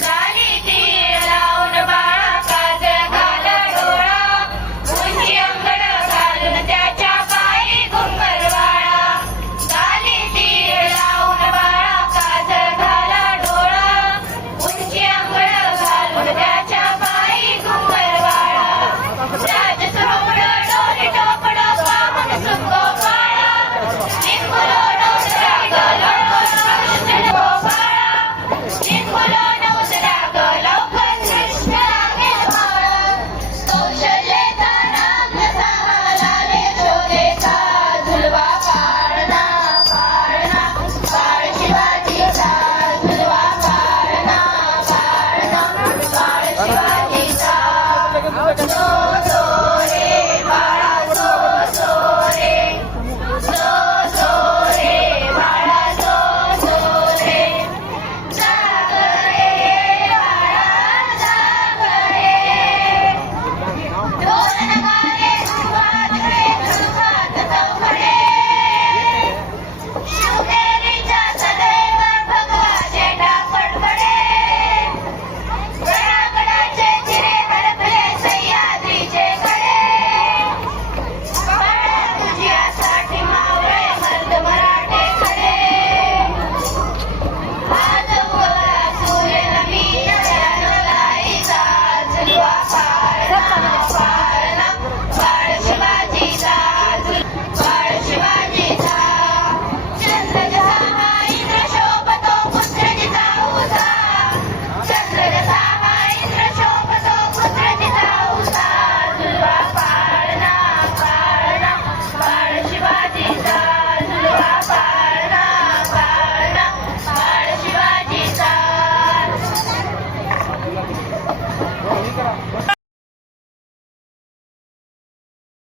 झाली